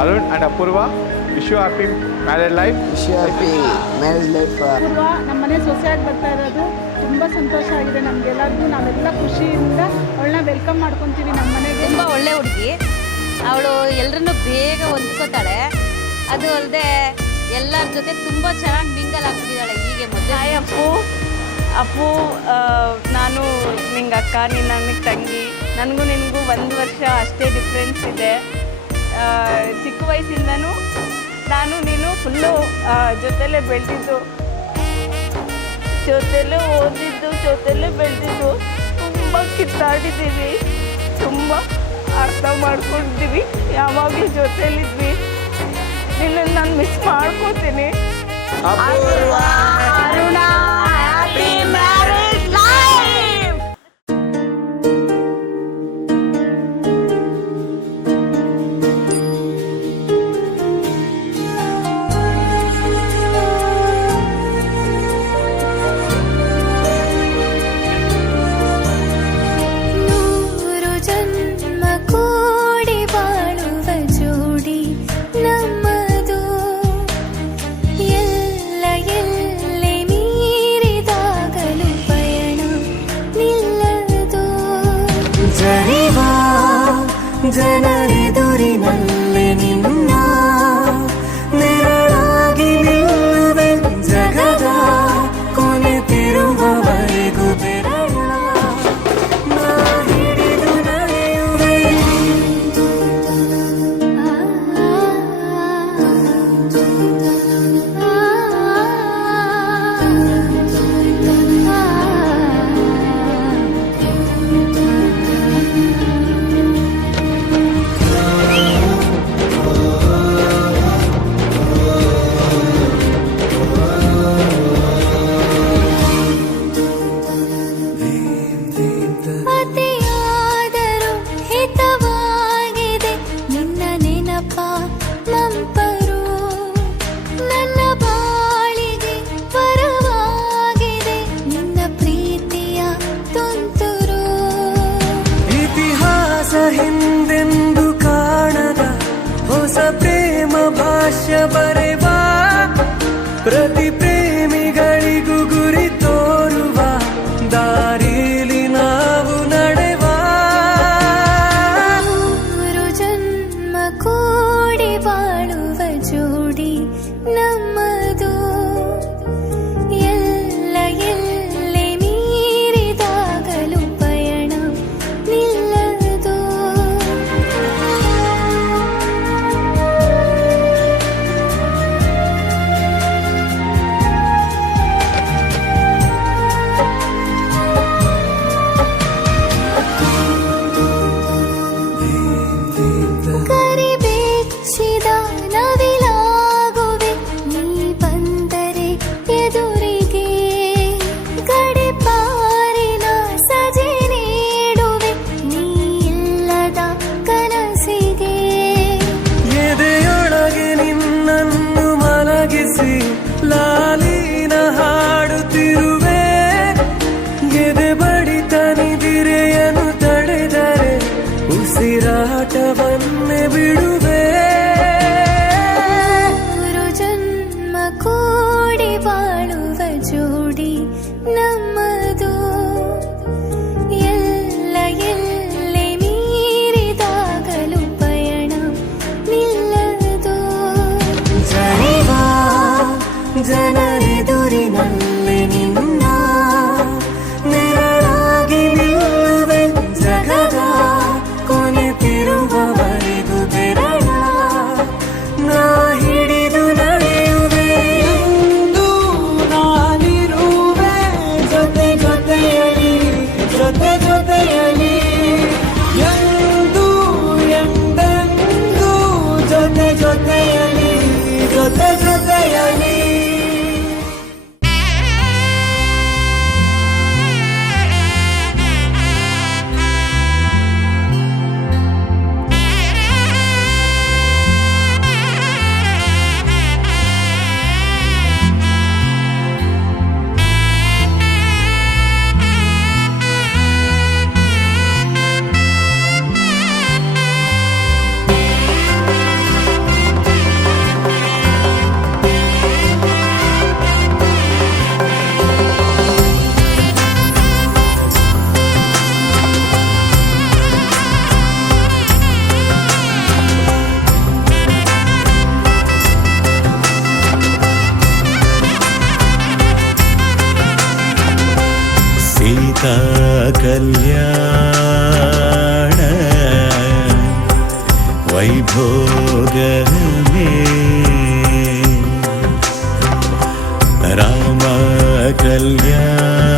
Arun and Apurva, wish you happy married life. Wish you happy marriage life. ಪೂರ್ವ ನಮ್ಮ ಮನೆ ಸೊಸೆಯಾಗಿ ಬರ್ತಾ ಇರೋದು ತುಂಬ ಸಂತೋಷ ಆಗಿದೆ ನಮಗೆಲ್ಲರಿಗೂ. ನಾವೆಲ್ಲ ಖುಷಿಯಿಂದ ಅವಳನ್ನ ವೆಲ್ಕಮ್ ಮಾಡ್ಕೊತೀವಿ ನಮ್ಮ ಮನೆಗೆ. ತುಂಬ ಒಳ್ಳೆ ಹುಡುಗಿ, ಅವಳು ಎಲ್ಲರನ್ನೂ ಬೇಗ ಹೊಂದ್ಕೋತಾಳೆ. ಅದು ಅಲ್ಲದೆ ಎಲ್ಲರ ಜೊತೆ ತುಂಬ ಚೆನ್ನಾಗಿ ಮಿಂಗಲ್ ಆಗ್ತಿದ್ದಾಳೆ. ಹೀಗೆ ಮದುವೆ ಹಾಯ್ ಅಪ್ಪು, ನಾನು ನಿಂಗೆ ಅಕ್ಕ, ನೀನು ನನಗೆ ತಂಗಿ. ನನಗೂ ನಿನಗೂ 1 ವರ್ಷ ಅಷ್ಟೇ ಡಿಫ್ರೆನ್ಸ್ ಇದೆ. ಚಿಕ್ಕ ವಯಸ್ಸಿಂದನೂ ನಾನು ನೀನು ಫುಲ್ಲು ಜೊತೆಲೇ ಬೆಳೆದಿದ್ದು, ಜೊತೆಲೇ ಓದಿದ್ದು, ಜೊತೆಲೇ ಬೆಳೆದಿದ್ದು. ತುಂಬ ಕಿತ್ತಾಡಿದ್ದೀವಿ, ತುಂಬ ಅರ್ಥ ಮಾಡ್ಕೊಂಡಿದ್ದೀವಿ, ಯಾವಾಗಲೂ ಜೊತೆಲಿದ್ವಿ. ನಿನ್ನನ್ನು ನಾನು ಮಿಸ್ ಮಾಡ್ಕೊತೀನಿ. Aruna, happy marriage life. ನೂರು ಜನ್ಮ ಕೂಡಿ ಬಾಳುವ ಜೋಡಿ ನಮ್ಮದು. ಎಲ್ಲ ಎಲ್ಲೆ ಮೀರಿದಾಗಲೂ ಪಯಣ ನಿಲ್ಲದು. ಜರಿವಾ ಜನರೆದುರಿನಲ್ಲಿ ನಿನ್ನ ನೆರಳಾಗಿ ನಿಲ್ಲುವೆ. ಜಗದ ಕೊನೆತಿರುವವರೆಗೂ ಬೆರಳ ನಾ ಹಿಡಿದು ನಡೆಯುವೆ. ಅತಿಯಾದರೂ ಹಿತವಾಗಿದೆ ನಿನ್ನ ನೆನಪ ಮಂಪರು. ನನ್ನ ಬಾಳಿಗೆ ಪರವಾಗಿದೆ ನಿನ್ನ ಪ್ರೀತಿಯ ತುಂತುರು. ಇತಿಹಾಸ ಹಿಂದೆಂದು ಕಾಣದ ಹೊಸ ಪ್ರೇಮ ಭಾಷ್ಯ ಬರೆವಾ. ಪ್ರತಿ ಪ್ರೇಮಿಗಳಿಗೂ ಗುರಿ ತೋರುವ ದಾರಿಲಿ ನಾವು ನಡೆವಾ. ನೂರು ಜನ್ಮ ಕೂಡಿ ಬಾಳುವ ಜೋಡಿ ನಮ್ಮದು. ಎಲ್ಲ ಎಲ್ಲೆ ಮೀರಿದಾಗಲೂ ಪಯಣ ನಿಲ್ಲದು. ಕರಿಬೆಚ್ಚಿದ ನವಿಲಾಗುವೆ ನೀ ಬಂದರೆ ಎದುರಿಗೆ. ಗಡಿಪಾರಿನ ಸಜೆ ನೀಡುವೆ ನೀ ಇಲ್ಲದ ಕನಸಿಗೆ. ಎದೆಯೊಳಗೆ ನಿನ್ನನ್ನು ಮಲಗಿಸಿ ಲಾಲಿನ ಹಾಡುತ್ತಿರುವೆ. ಎದೆ ಬಡಿತ ನಿದಿರೆಯನ್ನು ತಡೆದರೆ ಉಸಿರಾಟವನ್ನೇ ಬಿಡುವೆ. ನೂರು ಜನ್ಮ ಕೂಡಿ ಬಾಳುವ ಜೋಡಿ ನಮ್ಮದು. ಎಲ್ಲ ಎಲ್ಲೆ ಮೀರಿದಾಗಲೂ ಪಯಣ ನಿಲ್ಲದು. ಜರಿವಾ ಜನ सीता कल्याण वैभोगमे राम कल्याण